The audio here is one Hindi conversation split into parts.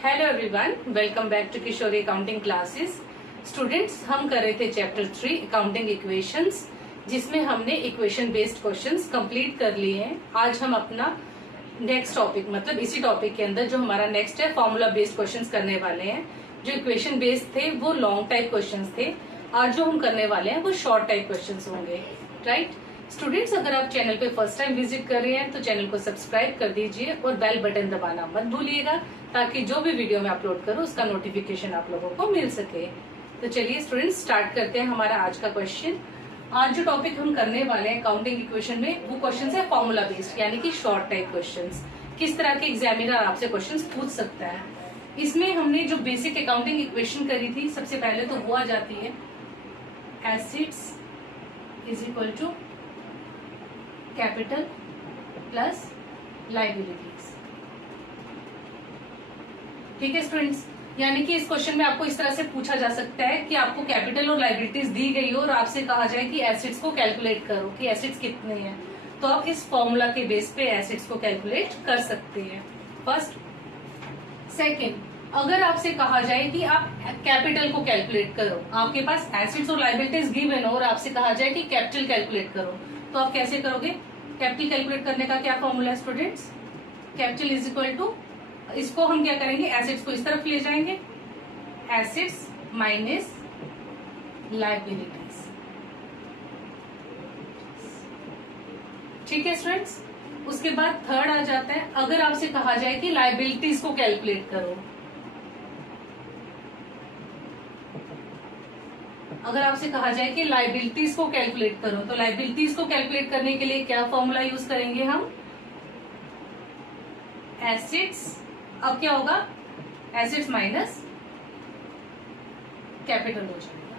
Hello everyone, welcome back to Kishori accounting classes. Students, हम कर रहे थे चैप्टर 3 अकाउंटिंग इक्वेशंस, जिसमें हमने इक्वेशन बेस्ड क्वेश्चंस कंप्लीट कर लिए हैं। आज हम अपना नेक्स्ट टॉपिक मतलब इसी टॉपिक के अंदर जो हमारा नेक्स्ट है फॉर्मूला बेस्ड क्वेश्चंस करने वाले हैं। जो इक्वेशन बेस्ड थे वो लॉन्ग टाइप क्वेश्चंस थे, आज जो हम करने वाले हैं वो शॉर्ट टाइप क्वेश्चंस होंगे। राइट स्टूडेंट्स, अगर आप चैनल पे फर्स्ट टाइम विजिट कर रहे हैं तो चैनल को सब्सक्राइब कर दीजिए और बेल बटन दबाना मत भूलिएगा, ताकि जो भी वीडियो मैं अपलोड करूं उसका नोटिफिकेशन आप लोगों को मिल सके। तो चलिए स्टूडेंट्स, स्टार्ट करते हैं हमारा आज का क्वेश्चन। आज जो टॉपिक हम करने वाले हैं अकाउंटिंग इक्वेशन में वो क्वेश्चन है फॉर्मूला बेस्ड, यानी कि शॉर्ट टाइप क्वेश्चन। किस तरह के एग्जामिनर आपसे क्वेश्चन पूछ सकता है। इसमें हमने जो बेसिक अकाउंटिंग इक्वेशन करी थी, सबसे पहले तो वो आ जाती है assets is equal to capital plus liabilities. ठीक है स्टूडेंट्स, यानी कि इस क्वेश्चन में आपको इस तरह से पूछा जा सकता है कि आपको कैपिटल और लायबिलिटीज दी गई हो और आपसे कहा जाए कि एसेट्स को कैलकुलेट करो कि एसेट्स कितने हैं, तो आप इस फॉर्मूला के बेस पे एसेट्स को कैलकुलेट कर सकते हैं। फर्स्ट। सेकंड, अगर आपसे कहा जाए कि आप कैपिटल को कैलकुलेट करो, आपके पास एसेट्स और लायबिलिटीज गिवन हो और आपसे कहा जाए कि कैपिटल कैलकुलेट करो, तो आप कैसे करोगे? कैपिटल कैलकुलेट करने का क्या फॉर्मूला है students? Capital is equal to, इसको हम क्या करेंगे, एसेट्स को इस तरफ ले जाएंगे, एसेट्स माइनस लायबिलिटीज। ठीक है स्टूडेंट्स। उसके बाद थर्ड आ जाता है, अगर आपसे कहा जाए कि लायबिलिटीज को कैलकुलेट करो, अगर आपसे कहा जाए कि लायबिलिटीज को कैलकुलेट करो, तो लायबिलिटीज को कैलकुलेट करने के लिए क्या फॉर्मूला यूज करेंगे हम? एसेट्स, अब क्या होगा, एसेट्स माइनस कैपिटल हो जाएगा।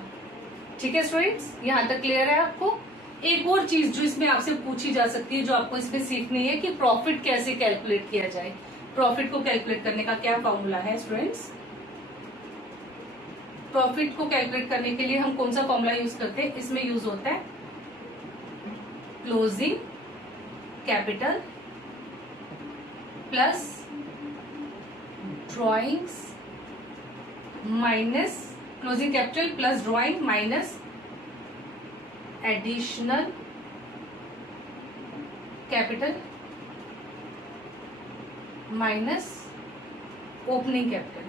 ठीक है स्टूडेंट्स, यहां तक क्लियर है आपको? एक और चीज जो इसमें आपसे पूछी जा सकती है, जो आपको इसमें सीखनी है, कि प्रॉफिट कैसे कैलकुलेट किया जाए। प्रॉफिट को कैलकुलेट करने का क्या फॉर्मूला है स्टूडेंट्स? प्रॉफिट को कैलकुलेट करने के लिए हम कौन सा फॉर्मूला यूज करते हैं? इसमें यूज होता है closing capital plus drawings minus, closing capital plus drawing minus additional capital minus opening capital.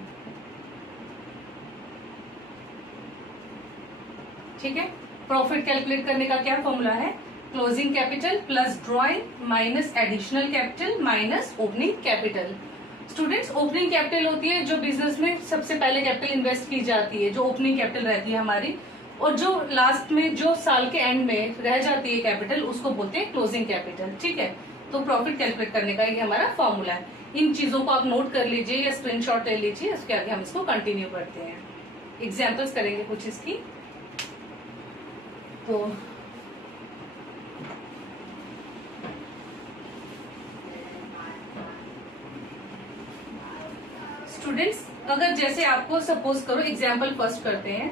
ठीक है, प्रॉफिट कैलकुलेट करने का क्या फॉर्मूला है? Closing capital plus drawing minus additional capital minus opening capital. Students, opening capital होती है जो बिजनेस में सबसे पहले कैपिटल इन्वेस्ट की जाती है, जो ओपनिंग कैपिटल रहती है हमारी, और जो लास्ट में जो साल के एंड में रह जाती है कैपिटल, उसको बोलते हैं क्लोजिंग कैपिटल। ठीक है, तो प्रॉफिट कैलकुलेट करने का ये हमारा फॉर्मूला है। इन चीजों को आप नोट कर लीजिए या स्क्रीनशॉट ले लीजिए, उसके आगे हम इसको कंटिन्यू करते हैं। एग्जाम्पल्स करेंगे कुछ इसकी। तो स्टूडेंट्स, अगर जैसे आपको सपोज करो, एग्जाम्पल फर्स्ट करते हैं,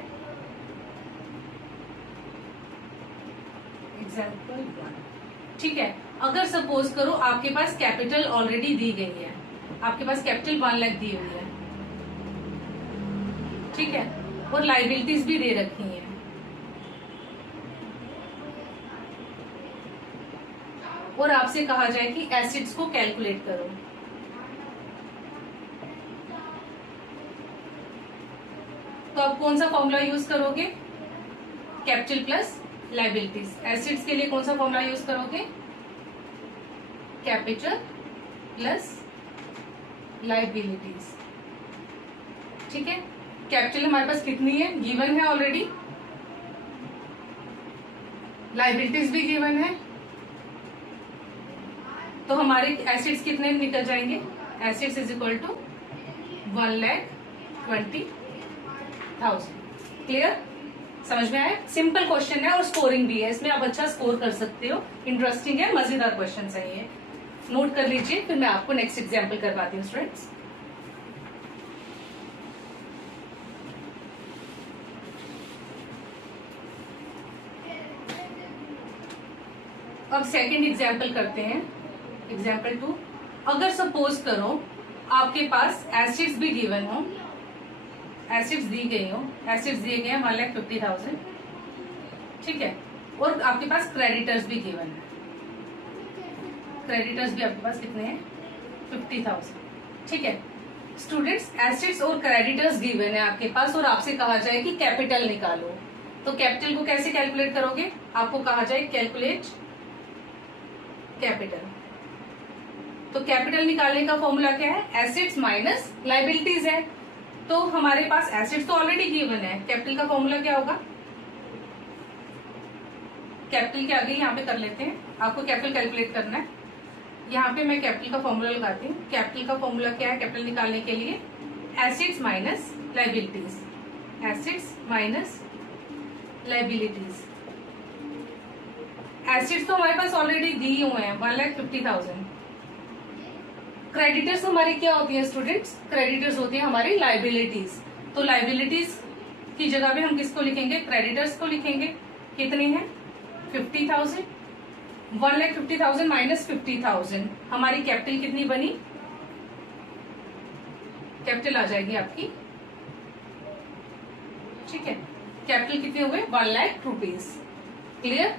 एग्जाम्पल 1। ठीक है, अगर सपोज करो आपके पास कैपिटल ऑलरेडी दी गई है, आपके पास कैपिटल 1 लाख दी हुई है, ठीक है, और लायबिलिटीज भी दे रखी है, और आपसे कहा जाए कि एसेट्स को कैलकुलेट करो, तो आप कौन सा फॉर्मूला यूज करोगे? Capital plus liabilities. एसेट्स के लिए कौन सा फॉर्मूला यूज करोगे? Capital plus liabilities. ठीक है, कैपिटल हमारे पास कितनी है? गिवन है ऑलरेडी, लायबिलिटीज भी गिवन है, तो हमारे एसेट्स कितने निकल जाएंगे? Assets is equal to 1,20,000। Clear? समझ में आया? सिंपल क्वेश्चन है और स्कोरिंग भी है, इसमें आप अच्छा स्कोर कर सकते हो। इंटरेस्टिंग है, मजेदार क्वेश्चन है ये, नोट कर लीजिए। फिर मैं आपको नेक्स्ट एग्जाम्पल करवाती हूँ स्टूडेंट्स। अब सेकंड एग्जाम्पल करते हैं, एग्जाम्पल 2। अगर सपोज करो आपके पास एसिड्स भी गिवन हो, एसिड्स दी गई हो, एसिड्स दिए गए हैं 1,50,000, ठीक है, और आपके पास क्रेडिटर्स भी गिवन है, क्रेडिटर्स भी आपके पास कितने हैं 50,000, ठीक है। स्टूडेंट्स एसिड्स और क्रेडिटर्स गिवन है आपके पास और आपसे कहा जाए कि कैपिटल निकालो, तो कैपिटल को कैसे कैलकुलेट करोगे, आपको कहा जाए कैलकुलेट कैपिटल। तो कैपिटल निकालने का फॉर्मूला क्या है, एसिड्स माइनस लाइबिलिटीज है, तो हमारे पास एसिड्स तो ऑलरेडी गिवन है, कैपिटल का फॉर्मूला क्या होगा, कैपिटल के आगे यहाँ पे कर लेते हैं, आपको कैपिटल कैलकुलेट करना है, यहाँ पे मैं कैपिटल का फॉर्मूला लगाती हूँ। कैपिटल का फॉर्मूला क्या है कैपिटल निकालने के लिए, acids minus liabilities, acids minus liabilities. Acids तो हमारे पास ऑलरेडी दिए हुए हैं 1,50,000। क्रेडिटर्स हमारी क्या होती है स्टूडेंट्स, क्रेडिटर्स होती है हमारी लाइबिलिटीज, तो लाइबिलिटीज की जगह पे हम किसको लिखेंगे, क्रेडिटर्स को लिखेंगे। कितने हैं 50,000, 1,50,000 माइनस 50,000, हमारी कैपिटल कितनी बनी, कैपिटल आ जाएगी आपकी, ठीक है, कैपिटल कितने हुए 1,00,000 रुपीज। क्लियर,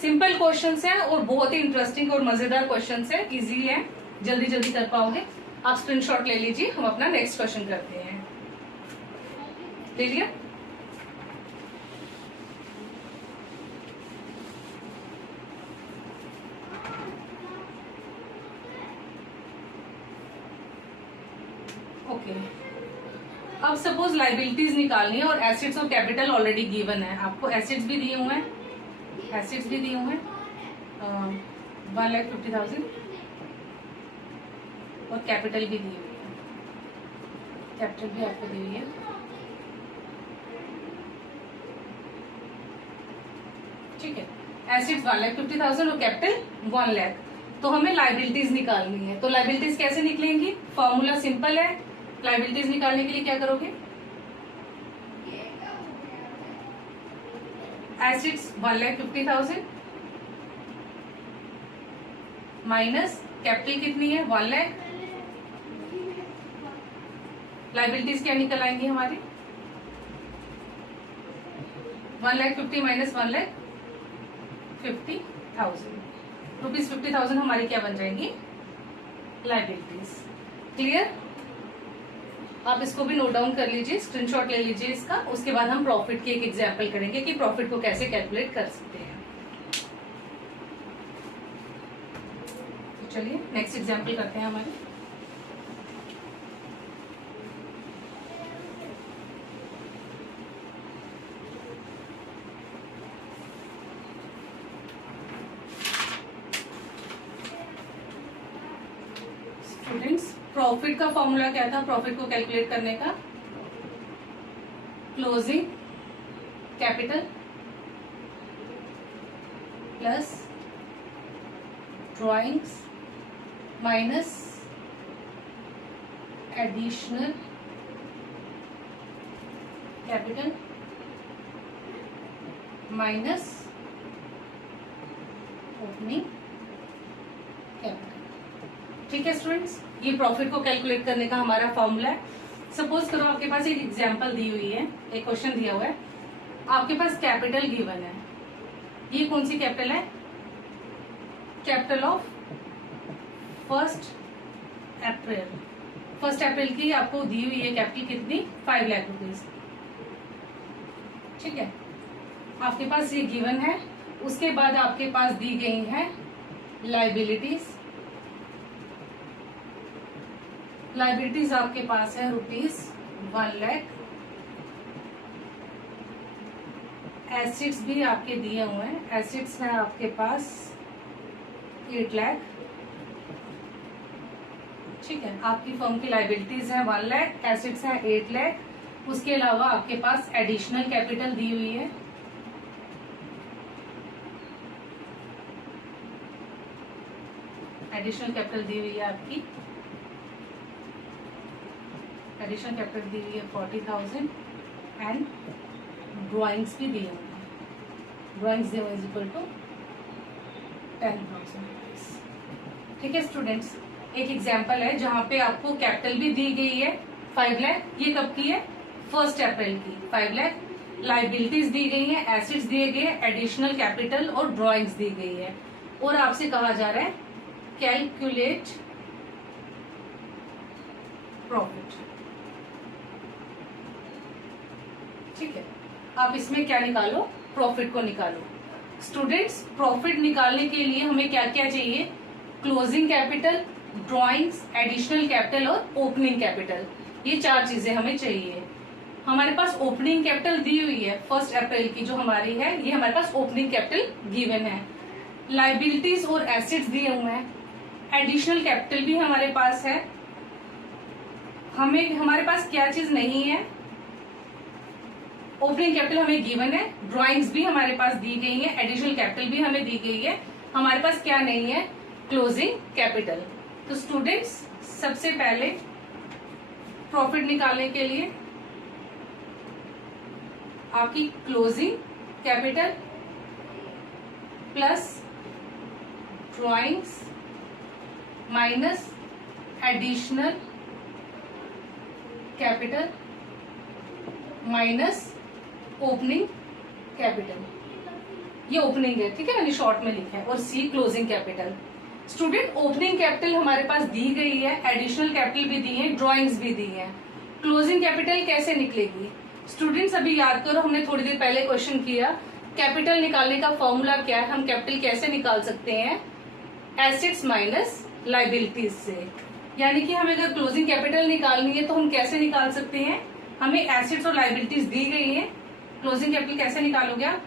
सिंपल क्वेश्चंस हैं और बहुत ही इंटरेस्टिंग और मजेदार क्वेश्चंस हैं, इजी है, जल्दी जल्दी कर पाओगे। आप स्क्रीनशॉट ले लीजिए, हम अपना नेक्स्ट क्वेश्चन करते हैं। ले लिया, ओके। अब सपोज लाइबिलिटीज निकालनी है और एसिड्स और कैपिटल ऑलरेडी गिवन है, आपको एसिड्स भी दिए हुए हैं, एसिड्स भी दिए हुए हैं 1,50,000 और कैपिटल भी दी हुई है, कैपिटल भी आपको दी हुई है, ठीक है। एसिड्स 1,50,000 और कैपिटल 1,00,000, तो हमें लाइबिलिटीज निकालनी है, तो लाइबिलिटीज कैसे निकलेंगी, फॉर्मूला सिंपल है। लाइबिलिटीज निकालने के लिए क्या करोगे, एसिड्स 1,50,000 माइनस कैपिटल कितनी है 1,00,000, लाइबिलिटीज क्या निकल आएंगी हमारी 1,50,000 माइनस 1,50,000 रुपीज, 50,000 हमारी क्या बन जाएंगी लाइबिलिटीज। क्लियर, आप इसको भी नोट डाउन कर लीजिए, स्क्रीनशॉट ले लीजिए इसका, उसके बाद हम प्रॉफिट की एक एग्जांपल करेंगे कि प्रॉफिट को कैसे कैलकुलेट कर सकते हैं। तो चलिए नेक्स्ट एग्जांपल करते हैं हमारे। स्टूडेंट्स प्रॉफिट का फॉर्मूला क्या था, प्रॉफिट को कैलकुलेट करने का, closing capital plus drawings minus additional capital minus opening capital. ठीक है स्टूडेंट्स, ये प्रॉफिट को कैलकुलेट करने का हमारा फॉर्मूला है। सपोज करो आपके पास एक एग्जांपल दी हुई है, एक क्वेश्चन दिया हुआ है, आपके पास कैपिटल गिवन है, ये कौन सी कैपिटल है, कैपिटल ऑफ 1 अप्रैल, 1 अप्रैल की आपको दी हुई है कैपिटल कितनी 5 लाख रुपीज, ठीक है, आपके पास ये गिवन है। उसके बाद आपके पास दी गई है लाइबिलिटीज, लाइबिलिटीज आपके पास है रुपीज 1 लाख, एसिड्स भी आपके दिए हुए हैं, एसिड्स है आपके पास 8 लाख, ठीक है, आपकी फर्म की लाइबिलिटीज है 1 लाख, एसिड्स है 8 लाख, उसके अलावा आपके पास एडिशनल कैपिटल दी हुई है, एडिशनल कैपिटल दी हुई है आपकी, एडिशनल कैपिटल दी हुई है 40,000 एंड ड्राइंग्स भी दिए हुए हैं, ड्राइंग्स दिए हुए इज इक्वल टू 10,000। ठीक है स्टूडेंट्स, एक एग्जाम्पल है जहाँ पे आपको कैपिटल भी दी गई है 5 लाख, ये कब की है 1 अप्रैल की 5 लाख। लाइबिलिटीज दी गई है, एसेट्स दिए गए, एडिशनल कैपिटल और ड्रॉइंग्स दी गई है, और आपसे कहा जा रहा है कैलकुलेट प्रॉफिट। ठीक है, आप इसमें क्या निकालो, प्रॉफिट को निकालो। स्टूडेंट्स, प्रॉफिट निकालने के लिए हमें क्या क्या चाहिए, closing capital, drawings, additional capital और ओपनिंग कैपिटल, ये 4 चीजें हमें चाहिए। हमारे पास ओपनिंग कैपिटल दी हुई है 1 अप्रैल की जो हमारी है, ये हमारे पास ओपनिंग कैपिटल गिवन है। लाइबिलिटीज और एसेट्स दिए हुए हैं, एडिशनल कैपिटल भी हमारे पास है। हमारे पास क्या चीज नहीं है, ओपनिंग कैपिटल हमें गिवन है, ड्राइंग्स भी हमारे पास दी गई है, एडिशनल कैपिटल भी हमें दी गई है। हमारे पास क्या नहीं है, क्लोजिंग कैपिटल। तो स्टूडेंट्स, सबसे पहले प्रॉफिट निकालने के लिए आपकी closing capital plus drawings minus additional capital minus opening capital, ये ओपनिंग है, ठीक है, मैंने शॉर्ट में लिखा है, और see closing capital. Student, opening capital हमारे पास दी गई है, एडिशनल कैपिटल भी दी है, ड्राइंग्स भी दी है। क्लोजिंग कैपिटल कैसे निकलेगी? स्टूडेंट्स, अभी याद करो, हमने थोड़ी देर पहले क्वेश्चन किया, कैपिटल निकालने का फॉर्मूला क्या है, हम कैपिटल कैसे निकाल सकते हैं, एसेट्स माइनस लाइबिलिटीज से। यानी कि हमें अगर क्लोजिंग कैपिटल निकालनी है तो हम कैसे निकाल सकते हैं, हमें एसेट्स और लाइबिलिटीज दी गई है, क्लोजिंग कैपिटल कैसे निकालोगे आप,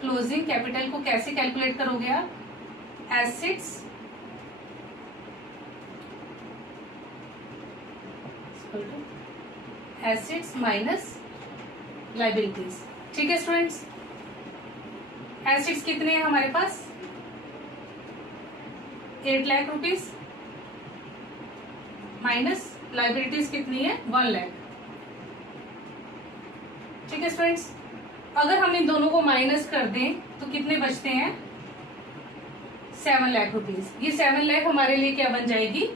क्लोजिंग कैपिटल को कैसे कैलकुलेट करोगे आप, एसेट्स माइनस लाइबिलिटीज। ठीक है स्टूडेंट्स, एसेट्स कितने हैं हमारे पास, 8 लाख रुपीज, माइनस लाइबिलिटीज कितनी है, 1 लाख। ठीक है स्टूडेंट्स, अगर हम इन दोनों को माइनस कर दें तो कितने बचते हैं, 7 लाख रुपीज। ये 7 लाख हमारे लिए क्या बन जाएगी,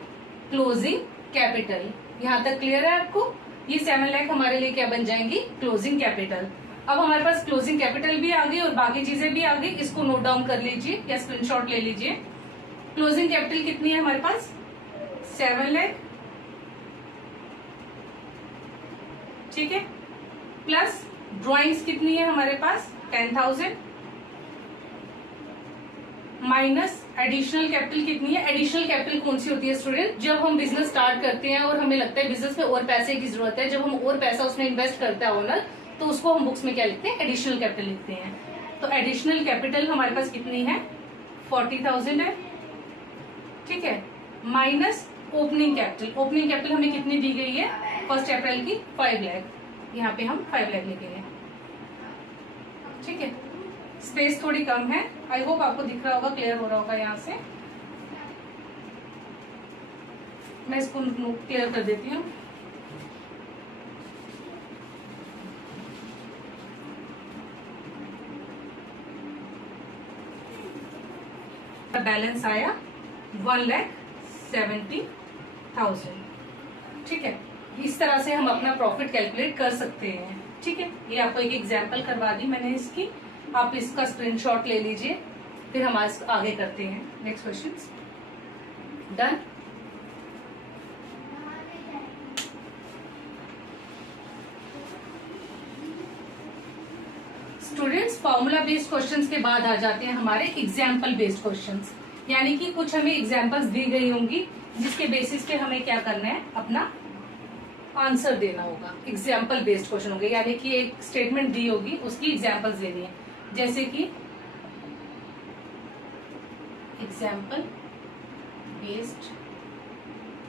क्लोजिंग कैपिटल। यहाँ तक क्लियर है आपको, ये 7 लाख हमारे लिए क्या बन जाएंगी, क्लोजिंग कैपिटल। अब हमारे पास क्लोजिंग कैपिटल भी आ गई और बाकी चीजें भी आ गई, इसको नोट डाउन कर लीजिए या स्क्रीनशॉट ले लीजिए। क्लोजिंग कैपिटल कितनी है हमारे पास, 7 लाख, ठीक है, प्लस ड्राइंग्स कितनी है हमारे पास, 10,000, माइनस एडिशनल कैपिटल कितनी है। एडिशनल कैपिटल कौन सी होती है स्टूडेंट, जब हम बिजनेस स्टार्ट करते हैं और हमें लगता है बिजनेस में और पैसे की जरूरत है, जब हम और पैसा उसमें इन्वेस्ट करता है ओनर, तो उसको हम बुक्स में क्या लिखते हैं, एडिशनल कैपिटल लिखते हैं। तो एडिशनल कैपिटल हमारे पास कितनी है, 40,000 है, ठीक है, minus opening capital. Opening capital हमें कितनी दी गई है 1 अप्रैल की, 5 लाख, यहाँ पे हम 5 लाख लिखेंगे। ठीक है, स्पेस थोड़ी कम है, आई होप आपको दिख रहा होगा, क्लियर हो रहा होगा। यहाँ से मैं इसको क्लियर कर देती हूँ। बैलेंस आया 1,70,000। ठीक है, इस तरह से हम अपना प्रॉफिट कैलकुलेट कर सकते हैं। ठीक है, ये आपको एक एग्जांपल करवा दी मैंने इसकी, आप इसका स्क्रीनशॉट ले लीजिए, फिर हम आज आगे करते हैं next question. Done. Students, formula based questions के बाद आ जाते हैं हमारे एग्जाम्पल बेस्ड क्वेश्चंस, यानी कि कुछ हमें एग्जाम्पल्स दी गई होंगी जिसके बेसिस पे हमें क्या करना है, अपना आंसर देना होगा। एग्जाम्पल बेस्ड क्वेश्चन होंगे, यानी कि एक स्टेटमेंट दी होगी, उसकी एग्जाम्पल्स देनी है, जैसे कि एग्जाम्पल बेस्ड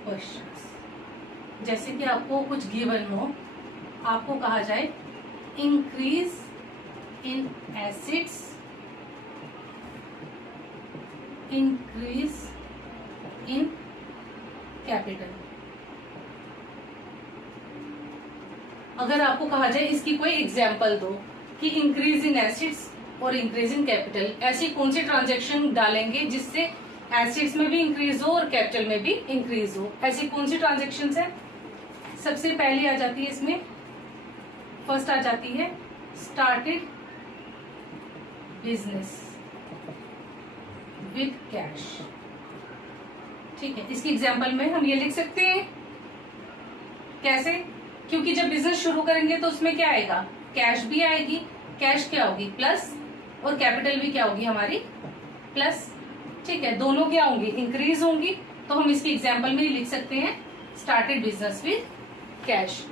क्वेश्चंस। जैसे कि आपको कुछ गिवन हो, आपको कहा जाए increase in assets, increase in capital. अगर आपको कहा जाए इसकी कोई एग्जाम्पल दो कि इंक्रीज इन एसेट्स और इंक्रीज इन कैपिटल, ऐसी कौन सी ट्रांजेक्शन डालेंगे जिससे एसेट्स में भी इंक्रीज हो और कैपिटल में भी इंक्रीज हो? ऐसी कौन सी ट्रांजेक्शन है? सबसे पहली आ जाती है इसमें, फर्स्ट आ जाती है स्टार्टेड बिजनेस विद कैश। ठीक है, इसकी एग्जांपल में हम ये लिख सकते हैं। कैसे? क्योंकि जब बिजनेस शुरू करेंगे तो उसमें क्या आएगा? कैश भी आएगी। कैश क्या होगी? प्लस, और कैपिटल भी क्या होगी हमारी? प्लस। ठीक है, दोनों क्या होंगी? इंक्रीज होंगी। तो हम इसकी एग्जांपल में ही लिख सकते हैं स्टार्टेड बिजनेस विद कैश।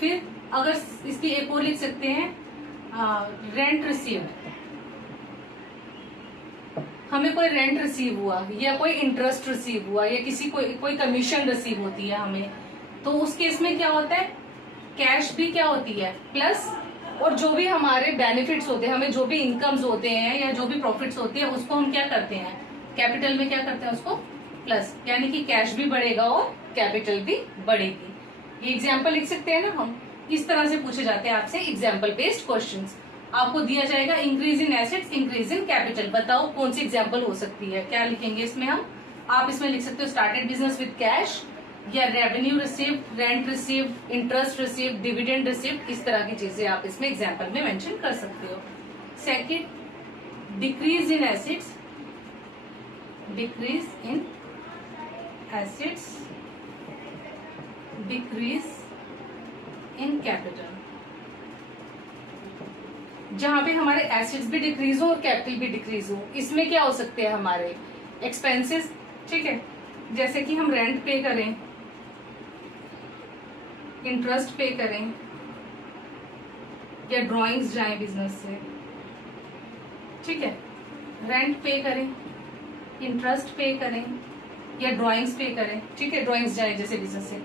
फिर अगर इसकी एक और लिख सकते हैं रेंट रिसीव्ड। हमें कोई रेंट रिसीव हुआ या कोई इंटरेस्ट रिसीव हुआ या किसी कोई कमीशन रिसीव होती है हमें, तो उस केस में क्या होता है? कैश भी क्या होती है? प्लस, और जो भी हमारे बेनिफिट्स होते हैं, हमें जो भी इनकम्स होते हैं या जो भी प्रॉफिट्स होते हैं, उसको हम क्या करते हैं? कैपिटल में क्या करते हैं? उसको प्लस, यानी कि कैश भी बढ़ेगा और कैपिटल भी बढ़ेगी। ये एग्जाम्पल लिख सकते हैं ना हम। इस तरह से पूछे जाते हैं आपसे एग्जाम्पल बेस्ड क्वेश्चंस। आपको दिया जाएगा increase in assets, increase in capital, बताओ कौन सी एग्जाम्पल हो सकती है? क्या लिखेंगे इसमें हम? आप इसमें लिख सकते हो स्टार्टेड बिजनेस विद कैश, या revenue received, rent received, interest received, dividend received, इस तरह की चीजें आप इसमें एग्जाम्पल में मेंशन कर सकते हो। Second, decrease in assets, decrease in assets, decrease in capital. जहां पे हमारे एसेट्स भी डिक्रीज हो और कैपिटल भी डिक्रीज हो, इसमें क्या हो सकते हैं? हमारे एक्सपेंसेस। ठीक है, जैसे कि हम रेंट पे करें, इंटरेस्ट पे करें, या ड्राइंग्स जाएं बिजनेस से। ठीक है, रेंट पे करें, इंटरेस्ट पे करें, या ड्राइंग्स पे करें। ठीक है, ड्राइंग्स जाए जैसे बिजनेस से।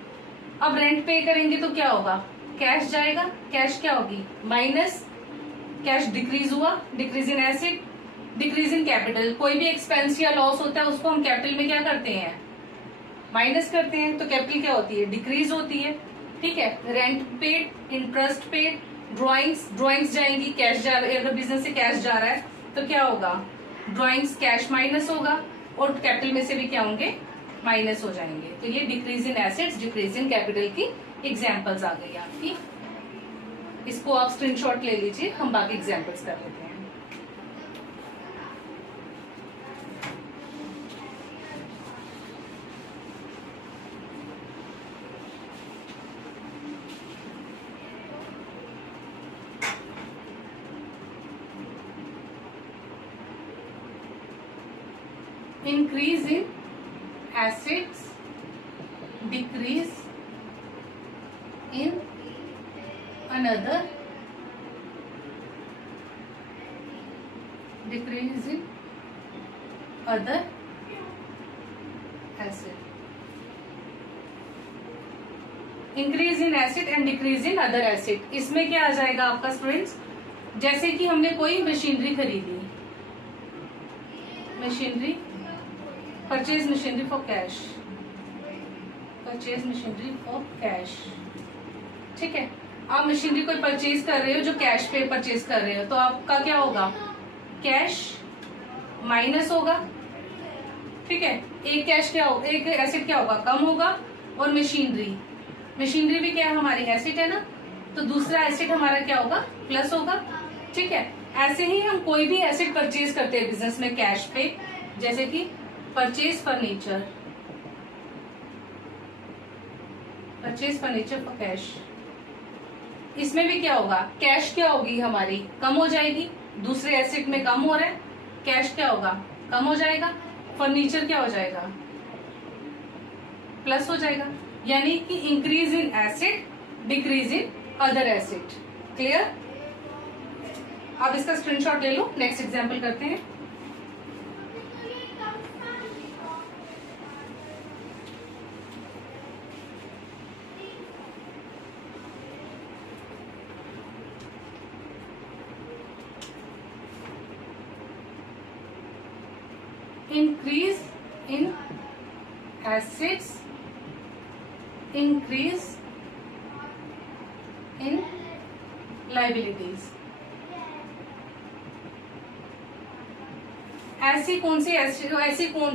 अब रेंट पे करेंगे तो क्या होगा? कैश जाएगा। कैश क्या होगी? माइनस, कैश डिक्रीज हुआ, decrease in asset, decrease in capital. कोई भी एक्सपेंस या लॉस होता है उसको हम कैपिटल में क्या करते हैं? माइनस करते हैं। तो कैपिटल क्या होती है? डिक्रीज होती है। ठीक है, rent paid, interest paid, drawings जाएंगी, कैश जा रहा है। अगर बिजनेस से कैश जा रहा है तो क्या होगा? ड्राइंग्स कैश माइनस होगा, और कैपिटल में से भी क्या होंगे? माइनस हो जाएंगे। तो ये decrease in assets, decrease in capital की एग्जाम्पल्स आ गई आपकी। इसको आप स्क्रीनशॉट ले लीजिए, हम बाकी एग्जाम्पल्स कर लेते हैं। Increase in assets, decrease in another, decrease in other asset, increase in asset and decrease in other asset. इसमें क्या आ जाएगा आपका स्टूडेंट्स? जैसे कि हमने कोई मशीनरी खरीदी, machinery, purchase machinery for cash, purchase machinery for cash. ठीक है, आप मशीनरी कोई परचेज कर रहे हो जो कैश पे परचेज कर रहे हो, तो आपका क्या होगा? कैश माइनस होगा। ठीक है, एक कैश क्या हो, एक एसेट क्या होगा? कम होगा। और मशीनरी भी क्या है? हमारी एसेट है ना, तो दूसरा एसेट हमारा क्या होगा? प्लस होगा। ठीक है, ऐसे ही हम कोई भी एसेट परचेज करते हैं बिजनेस में कैश पे, जैसे कि purchase furniture, purchase furniture for cash. इसमें भी क्या होगा? कैश क्या होगी? हमारी कम हो जाएगी। दूसरे एसेट में कम हो रहा है, कैश क्या होगा? कम हो जाएगा। फर्नीचर क्या हो जाएगा? प्लस हो जाएगा। यानी कि increase in asset, decrease in other asset. Clear? अब इसका स्क्रीनशॉट ले लो, नेक्स्ट एग्जाम्पल करते हैं। Increase in assets, increase in liabilities। ऐसी कौन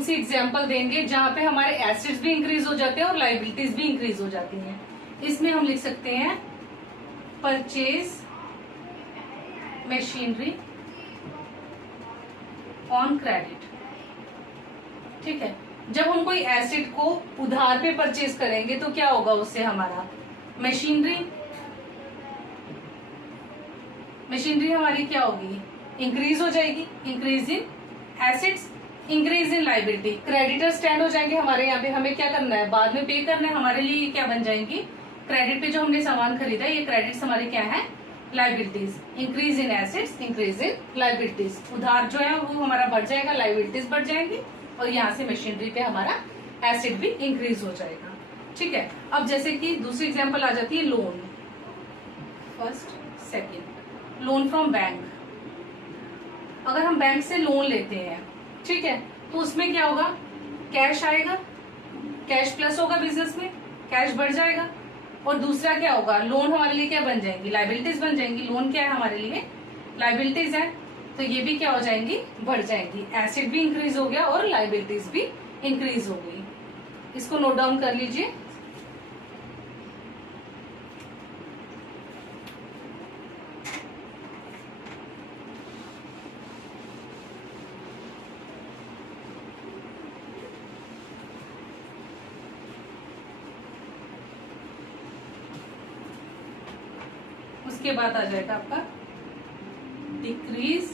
सी एग्जाम्पल देंगे जहां पे हमारे एसेट्स भी इंक्रीज हो जाते हैं और लाइबिलिटीज भी इंक्रीज हो जाती हैं। इसमें हम लिख सकते हैं परचेज मशीनरी ऑन क्रेडिट। ठीक है, जब हम कोई एसेट को उधार पे परचेज करेंगे तो क्या होगा उससे, हमारा मशीनरी हमारी क्या होगी, इंक्रीज हो जाएगी। Increase in assets, increase in liability. Creditor stand हो जाएंगे हमारे यहाँ पे, हमें क्या करना है, बाद में पे करना है, हमारे लिए ये क्या बन जाएंगी, क्रेडिट पे जो हमने सामान खरीदा ये क्रेडिट्स हमारे क्या है, liabilities. Increase in assets, increase in liabilities. उधार जो है वो हमारा बढ़ जाएगा, लाइबिलिटीज बढ़ जाएंगी और यहाँ से मशीनरी पे हमारा एसेट भी इंक्रीज हो जाएगा। ठीक है, अब जैसे कि दूसरी एग्जांपल आ जाती है loan, first second, loan from bank. अगर हम बैंक से लोन लेते हैं, ठीक है, तो उसमें क्या होगा, कैश आएगा, कैश प्लस होगा, बिजनेस में कैश बढ़ जाएगा। और दूसरा क्या होगा, लोन हमारे लिए क्या बन जाएंगी, लाइबिलिटीज बन जाएंगी। लोन क्या है हमारे लिए, लाइबिलिटीज है, तो ये भी क्या हो जाएंगी, बढ़ जाएंगी। एसेट भी इंक्रीज हो गया और लाइबिलिटीज भी इंक्रीज हो गई। इसको नोट डाउन कर लीजिए। उसके बाद आ जाएगा आपका decrease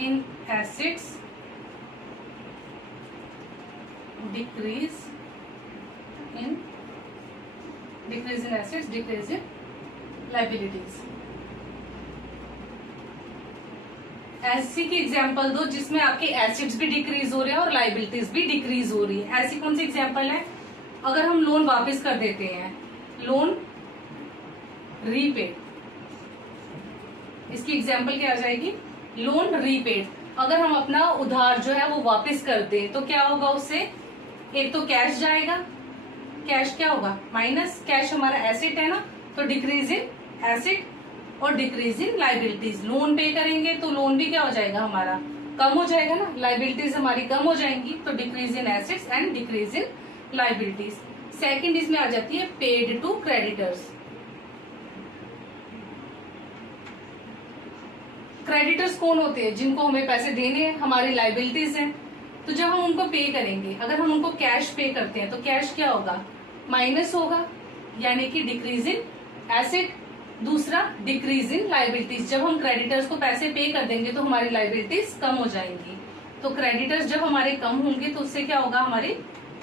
in assets, decrease in assets, decrease in liabilities. ऐसी की एग्जांपल दो जिसमें आपके एसेट्स भी डिक्रीज हो रहे हैं और लाइबिलिटीज भी डिक्रीज हो रही है। ऐसी कौन सी एग्जांपल है, अगर हम लोन वापस कर देते हैं, लोन रीपेड, इसकी एग्जाम्पल क्या आ जाएगी, लोन रीपेड। अगर हम अपना उधार जो है वो वापस कर दें तो क्या होगा उससे, एक तो कैश जाएगा, कैश क्या होगा माइनस, कैश हमारा एसेट है ना, तो डिक्रीज इन एसेट और डिक्रीज इन लाइबिलिटीज। लोन पे करेंगे तो लोन भी क्या हो जाएगा हमारा, कम हो जाएगा ना, लाइबिलिटीज हमारी कम हो जाएंगी, तो decrease in assets and decrease in liabilities. Second इसमें आ जाती है पेड टू क्रेडिटर्स। क्रेडिटर्स कौन होते हैं, जिनको हमें पैसे देने हैं, हमारी लाइबिलिटीज हैं। तो जब हम उनको पे करेंगे, अगर हम उनको कैश पे करते हैं तो कैश क्या होगा, माइनस होगा, यानी कि डिक्रीज इन एसेट। दूसरा डिक्रीज इन लाइबिलिटीज, जब हम क्रेडिटर्स को पैसे पे कर देंगे तो हमारी लाइबिलिटीज कम हो जाएंगी। तो क्रेडिटर्स जब हमारे कम होंगे तो उससे क्या होगा, हमारी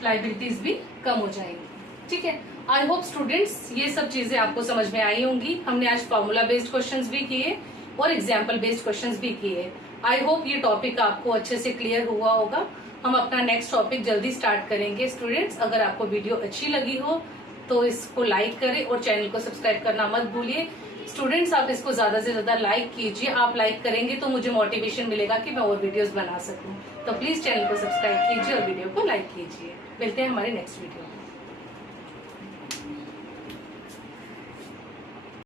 लाइबिलिटीज भी कम हो जाएंगी। ठीक है, आई होप स्टूडेंट्स ये सब चीजें आपको समझ में आई होंगी। हमने आज फॉर्मूला बेस्ड क्वेश्चंस भी किए और एग्जाम्पल बेस्ड क्वेश्चंस भी किए। आई होप ये टॉपिक आपको अच्छे से क्लियर हुआ होगा। हम अपना नेक्स्ट टॉपिक जल्दी स्टार्ट करेंगे। स्टूडेंट्स, अगर आपको वीडियो अच्छी लगी हो तो इसको लाइक करें और चैनल को सब्सक्राइब करना मत भूलिए। स्टूडेंट्स, आप इसको ज्यादा से ज्यादा लाइक कीजिए। आप लाइक करेंगे तो मुझे मोटिवेशन मिलेगा कि मैं और वीडियोस बना सकूं। तो प्लीज चैनल को सब्सक्राइब कीजिए और वीडियो को लाइक कीजिए। मिलते हैं हमारे नेक्स्ट वीडियो में।